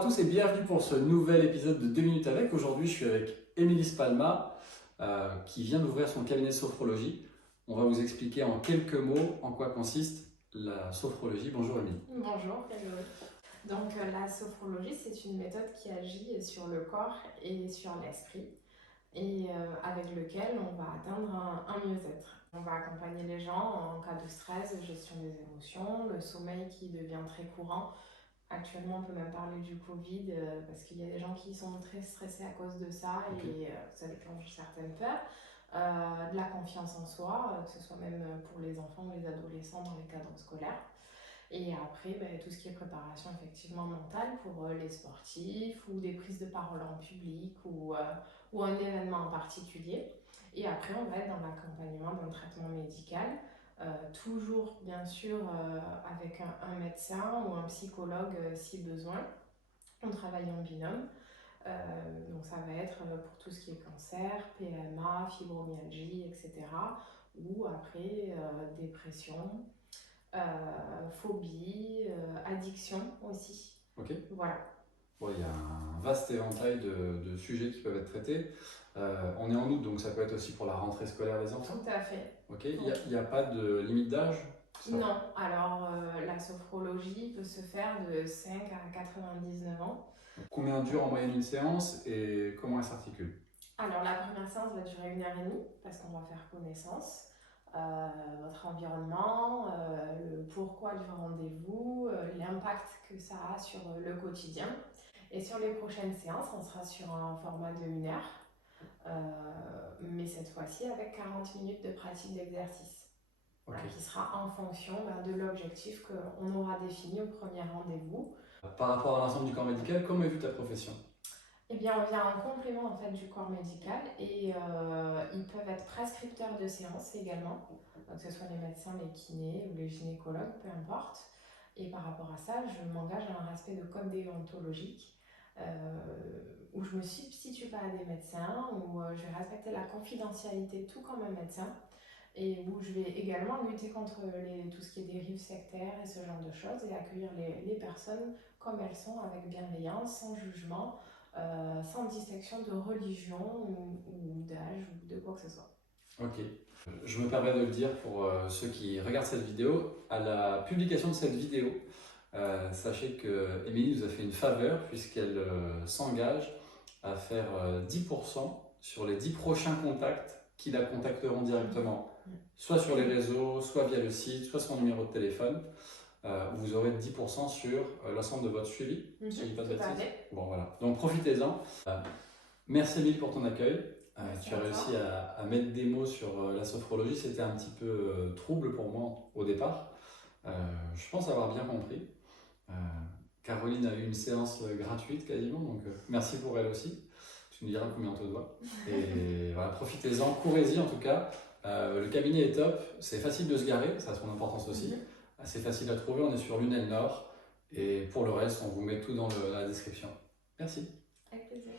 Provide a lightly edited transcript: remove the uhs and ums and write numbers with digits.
Bonjour à tous et bienvenue pour ce nouvel épisode de 2 minutes avec. Aujourd'hui, je suis avec Émilie Spalma qui vient d'ouvrir son cabinet de sophrologie. On va vous expliquer en quelques mots en quoi consiste la sophrologie. Bonjour Émilie. Bonjour, hello. Donc la sophrologie, c'est une méthode qui agit sur le corps et sur l'esprit et avec lequel on va atteindre un mieux-être. On va accompagner les gens en cas de stress, de gestion des émotions, le sommeil qui devient très courant. Actuellement, on peut même parler du Covid parce qu'il y a des gens qui sont très stressés à cause de ça et ça déclenche certaines peurs. De la confiance en soi, que ce soit même pour les enfants ou les adolescents dans les cadres scolaires. Et après, tout ce qui est préparation effectivement mentale pour les sportifs ou des prises de parole en public ou un événement en particulier. Et après, on va être dans l'accompagnement d'un traitement médical, toujours bien sûr avec un médecin ou un psychologue si besoin. On travaille en binôme. Donc ça va être pour tout ce qui est cancer, PMA, fibromyalgie, etc. Ou après dépression, phobie, addiction aussi. Ok. Voilà. Bon, il y a un vaste éventail de sujets qui peuvent être traités. On est en août, donc ça peut être aussi pour la rentrée scolaire des enfants. Tout à fait. Ok. Il n'y a pas de limite d'âge? Non, alors la sophrologie peut se faire de 5 à 99 ans. Combien dure en moyenne une séance et comment elle s'articule? Alors la première séance va durer 1h30 parce qu'on va faire connaissance. Votre environnement, le pourquoi du rendez-vous, l'impact que ça a sur le quotidien. Et sur les prochaines séances, on sera sur un format de 1 heure, mais cette fois-ci avec 40 minutes de pratique d'exercice. Voilà, qui sera en fonction de l'objectif qu'on aura défini au premier rendez-vous. Par rapport à l'ensemble du corps médical, comment est vue ta profession? Eh bien, on vient en complément en fait, du corps médical et ils peuvent être prescripteurs de séances également, donc que ce soit les médecins, les kinés ou les gynécologues, peu importe. Et par rapport à ça, je m'engage à un respect de code déontologique où je ne me substitue pas à des médecins, où je vais respecter la confidentialité tout comme un médecin et où je vais également lutter contre tout ce qui est dérives sectaires et ce genre de choses et accueillir les personnes comme elles sont avec bienveillance, sans jugement. Sans distinction de religion ou d'âge ou de quoi que ce soit. Ok. Je me permets de le dire pour ceux qui regardent cette vidéo. À la publication de cette vidéo, sachez que Émilie nous a fait une faveur puisqu'elle s'engage à faire 10% sur les 10 prochains contacts qui la contacteront directement, soit sur les réseaux, soit via le site, soit son numéro de téléphone. Vous aurez 10% sur l'ensemble de votre suivi, si je dis pas de bêtises. Bon, voilà. Donc profitez-en. Merci Émilie pour ton accueil. Tu as réussi à mettre des mots sur la sophrologie. C'était un petit peu trouble pour moi au départ. Je pense avoir bien compris. Caroline a eu une séance gratuite quasiment, donc merci pour elle aussi. Tu nous diras combien on te doit. Et voilà, profitez-en, courez-y en tout cas. Le cabinet est top, c'est facile de se garer, ça a son importance aussi. C'est facile à trouver, on est sur Lunel Nord. Et pour le reste, on vous met tout dans la description. Merci. Avec plaisir.